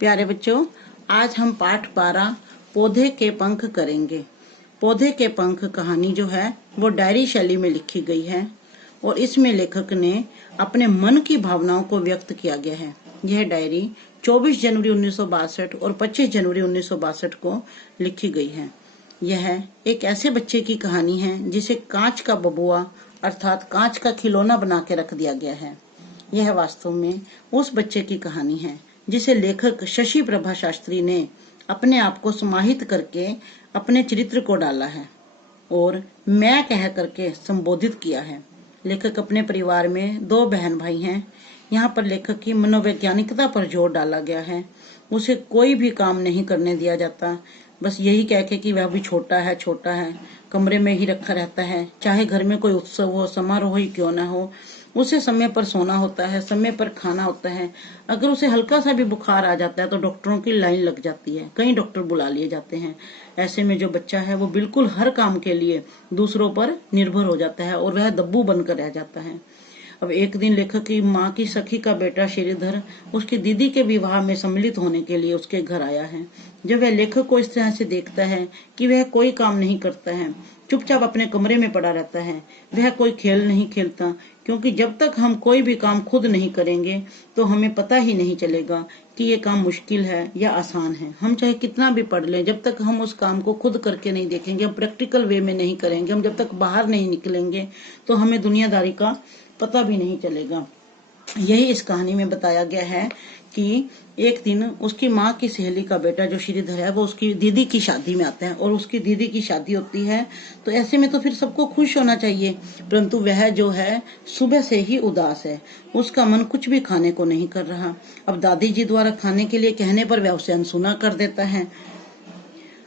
प्यारे बच्चों, आज हम पाठ 12 पौधे के पंख करेंगे। पौधे के पंख कहानी जो है वो डायरी शैली में लिखी गई है और इसमें लेखक ने अपने मन की भावनाओं को व्यक्त किया गया है। यह डायरी 24 जनवरी 1962 और 25 जनवरी 1962 को लिखी गई है। यह एक ऐसे बच्चे की कहानी है जिसे कांच का बबुआ अर्थात कांच का खिलौना बना के रख दिया गया है। यह वास्तव में उस बच्चे की कहानी है जिसे लेखक शशि प्रभा शास्त्री ने अपने आप को समाहित करके अपने चरित्र को डाला है और मैं कह करके संबोधित किया है। लेखक अपने परिवार में 2 बहन भाई हैं। यहाँ पर लेखक की मनोवैज्ञानिकता पर जोर डाला गया है। उसे कोई भी काम नहीं करने दिया जाता, बस यही कह के कि वह भी छोटा है, कमरे में ही रखा रहता है। चाहे घर में कोई उत्सव हो, समारोह ही क्यों ना हो, उसे समय पर सोना होता है, समय पर खाना होता है। अगर उसे हल्का सा भी बुखार आ जाता है तो डॉक्टरों की लाइन लग जाती है, कई डॉक्टर बुला लिए जाते हैं। ऐसे में जो बच्चा है वो बिल्कुल हर काम के लिए दूसरों पर निर्भर हो जाता है और वह दब्बू बनकर रह जाता है। अब एक दिन लेखक की माँ की सखी का बेटा श्रीधर उसकी दीदी के विवाह में सम्मिलित होने के लिए उसके घर आया है। जब वह लेखक को इस तरह से देखता है कि वह कोई काम नहीं करता है, चुपचाप अपने कमरे में पड़ा रहता है, वह कोई खेल नहीं खेलता, क्योंकि जब तक हम कोई भी काम खुद नहीं करेंगे तो हमें पता ही नहीं चलेगा कि ये काम मुश्किल है या आसान है। हम चाहे कितना भी पढ़ लें, जब तक हम उस काम को खुद करके नहीं देखेंगे, हम प्रैक्टिकल वे में नहीं करेंगे, हम जब तक बाहर नहीं निकलेंगे तो हमें दुनियादारी का पता भी नहीं चलेगा। यही इस कहानी में बताया गया है कि एक दिन उसकी माँ की सहेली का बेटा जो श्रीधर है वो उसकी दीदी की शादी में आता है और उसकी दीदी की शादी होती है। तो ऐसे में तो फिर सबको खुश होना चाहिए, परंतु वह जो है सुबह से ही उदास है। उसका मन कुछ भी खाने को नहीं कर रहा। अब दादी जी द्वारा खाने के लिए कहने पर वह उसे अनसुना कर देता है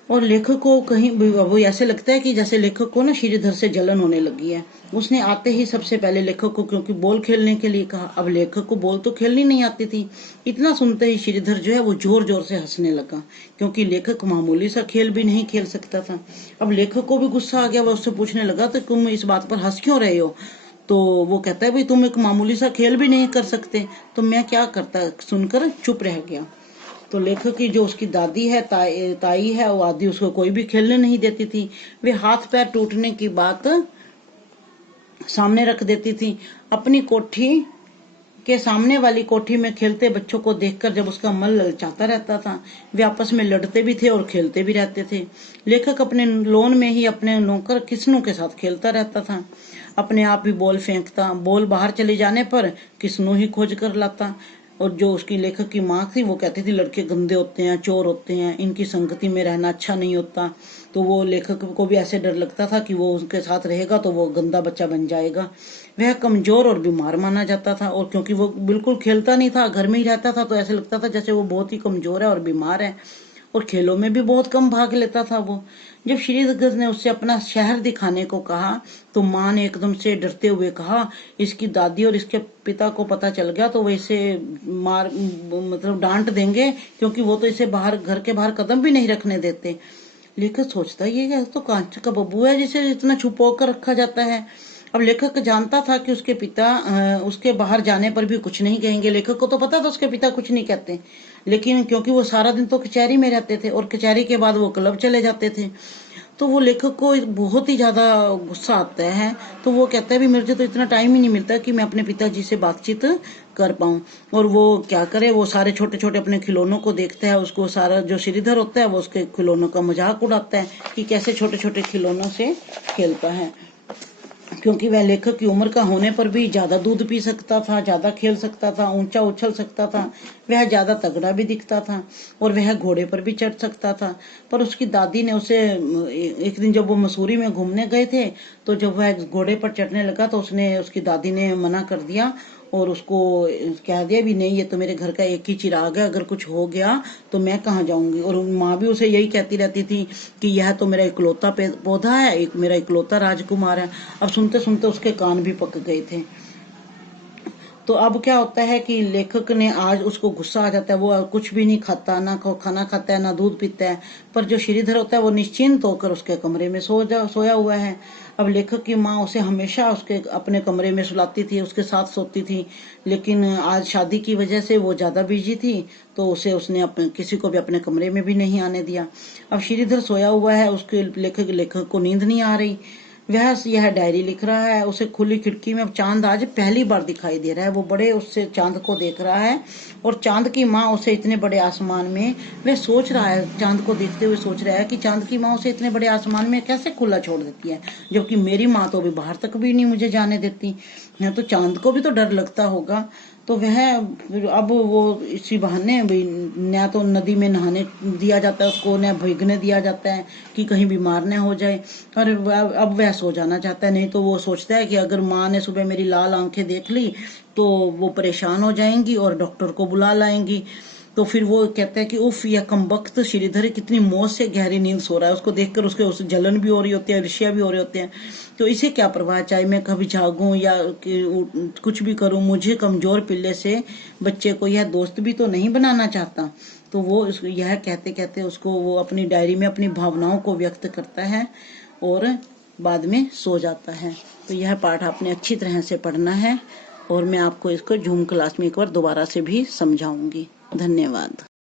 और लेखक को कहीं वो ऐसे लगता है कि जैसे लेखक को ना श्रीधर से जलन होने लगी है। उसने आते ही सबसे पहले लेखक को क्योंकि बॉल खेलने के लिए कहा। अब लेखक को बॉल तो खेलनी नहीं आती थी। इतना सुनते ही श्रीधर जो है वो जोर जोर से हंसने लगा, क्योंकि लेखक मामूली सा खेल भी नहीं खेल सकता था। अब लेखक को भी गुस्सा आ गया। वह उससे पूछने लगा तो तुम इस बात पर हंस क्यों रहे हो? तो वो कहता है भाई तुम एक मामूली सा खेल भी नहीं कर सकते तो मैं क्या करता। सुनकर चुप रह गया। तो लेखक की जो उसकी दादी है, ताई है, वो आदि उसको कोई भी खेलने नहीं देती थी। वे हाथ पैर टूटने की बात सामने रख देती थी। अपनी कोठी के सामने वाली कोठी में खेलते बच्चों को देखकर जब उसका मन ललचाता रहता था, वे आपस में लड़ते भी थे और खेलते भी रहते थे। लेखक अपने लोन में ही अपने नौकर किस्नों के साथ खेलता रहता था। अपने आप भी बॉल फेंकता, बॉल बाहर चले जाने पर किस्नों ही खोज कर लाता। और जो उसकी लेखक की माँ थी वो कहती थी लड़के गंदे होते हैं, चोर होते हैं, इनकी संगति में रहना अच्छा नहीं होता। तो वो लेखक को भी ऐसे डर लगता था कि वो उनके साथ रहेगा तो वो गंदा बच्चा बन जाएगा। वह कमजोर और बीमार माना जाता था और क्योंकि वो बिल्कुल खेलता नहीं था, घर में ही रहता था, तो ऐसे लगता था जैसे वो बहुत ही कमजोर है और बीमार है और खेलों में भी बहुत कम भाग लेता था वो। जब श्रीधर ने उससे अपना शहर दिखाने को कहा तो माँ ने एकदम से डरते हुए कहा इसकी दादी और इसके पिता को पता चल गया तो वो इसे डांट देंगे, क्योंकि वो तो इसे बाहर, घर के बाहर कदम भी नहीं रखने देते। लेखक सोचता ये तो कांच का बब्बू है जिसे इतना छुपा कर रखा जाता है। अब लेखक जानता था कि उसके पिता उसके बाहर जाने पर भी कुछ नहीं कहेंगे। लेखक को तो पता था उसके पिता कुछ नहीं कहते, लेकिन क्योंकि वो सारा दिन तो कचहरी में रहते थे और कचहरी के बाद वो क्लब चले जाते थे, तो वो लेखक को बहुत ही ज्यादा गुस्सा आता है। तो वो कहता है भी मुझे तो इतना टाइम ही नहीं मिलता कि मैं अपने पिताजी से बातचीत कर पाऊं। और वो क्या करे, वो सारे छोटे छोटे अपने खिलौनों को देखता है। उसको सारा जो श्रीधर होता है वो उसके खिलौनों का मजाक उड़ाता है कि कैसे छोटे छोटे खिलौनों से खेलता है। क्योंकि वह लेखक की उम्र का होने पर भी ज्यादा दूध पी सकता था, ज्यादा खेल सकता था, ऊंचा उछल सकता था, वह ज्यादा तगड़ा भी दिखता था और वह घोड़े पर भी चढ़ सकता था। पर उसकी दादी ने उसे एक दिन जब वो मसूरी में घूमने गए थे तो जब वह घोड़े पर चढ़ने लगा तो उसकी दादी ने मना कर दिया और उसको कह दिया भी नहीं, ये तो मेरे घर का एक ही चिराग है, अगर कुछ हो गया तो मैं कहाँ जाऊंगी। और माँ भी उसे यही कहती रहती थी कि यह तो मेरा इकलौता पौधा है, एक मेरा इकलौता राजकुमार है। अब सुनते सुनते उसके कान भी पक गए थे। तो अब क्या होता है कि लेखक ने आज उसको गुस्सा आ जाता है, वो कुछ भी नहीं खाता, ना खाना खाता है ना दूध पीता है, पर जो श्रीधर होता है वो निश्चिंत होकर उसके कमरे में सोया हुआ है। अब लेखक की माँ उसे हमेशा उसके अपने कमरे में सुलाती थी, उसके साथ सोती थी, लेकिन आज शादी की वजह से वो ज्यादा बिजी थी, तो उसने किसी को भी अपने कमरे में भी नहीं आने दिया। अब श्रीधर सोया हुआ है, उसके लेखक को नींद नहीं आ रही। वह यह डायरी लिख रहा है। उसे खुली खिड़की में चांद आज पहली बार दिखाई दे रहा है। वो बड़े उससे चांद को देख रहा है, और चांद की माँ उसे इतने बड़े आसमान में, वह सोच रहा है, चांद को देखते हुए सोच रहा है कि चांद की माँ उसे इतने बड़े आसमान में कैसे खुला छोड़ देती है, जबकि मेरी माँ तो अभी बाहर तक भी नहीं मुझे जाने देती है, तो चांद को भी तो डर लगता होगा। तो वह अब वो इसी बहाने न तो नदी में नहाने दिया जाता है उसको, न भीगने दिया जाता है कि कहीं बीमार न हो जाए, और अब वह सो जाना चाहता है। नहीं तो वो सोचता है कि अगर माँ ने सुबह मेरी लाल आंखें देख ली तो वो परेशान हो जाएंगी और डॉक्टर को बुला लाएंगी। तो फिर वो कहता है कि उफ, यह कमबख्त श्रीधर कितनी मौज से गहरी नींद सो रहा है। उसको देखकर उसके उस जलन भी हो रही होती है, ईर्ष्या भी हो रहे होते हैं। तो इसे क्या परवाह, चाहे मैं कभी जागूं या कुछ भी करूं, मुझे कमजोर पिल्ले से बच्चे को यह दोस्त भी तो नहीं बनाना चाहता। तो वो यह कहते कहते उसको वो अपनी डायरी में अपनी भावनाओं को व्यक्त करता है और बाद में सो जाता है। तो यह पाठ आपने अच्छी तरह से पढ़ना है, और मैं आपको इसको जूम क्लास में एक बार दोबारा से भी समझाऊंगी। धन्यवाद।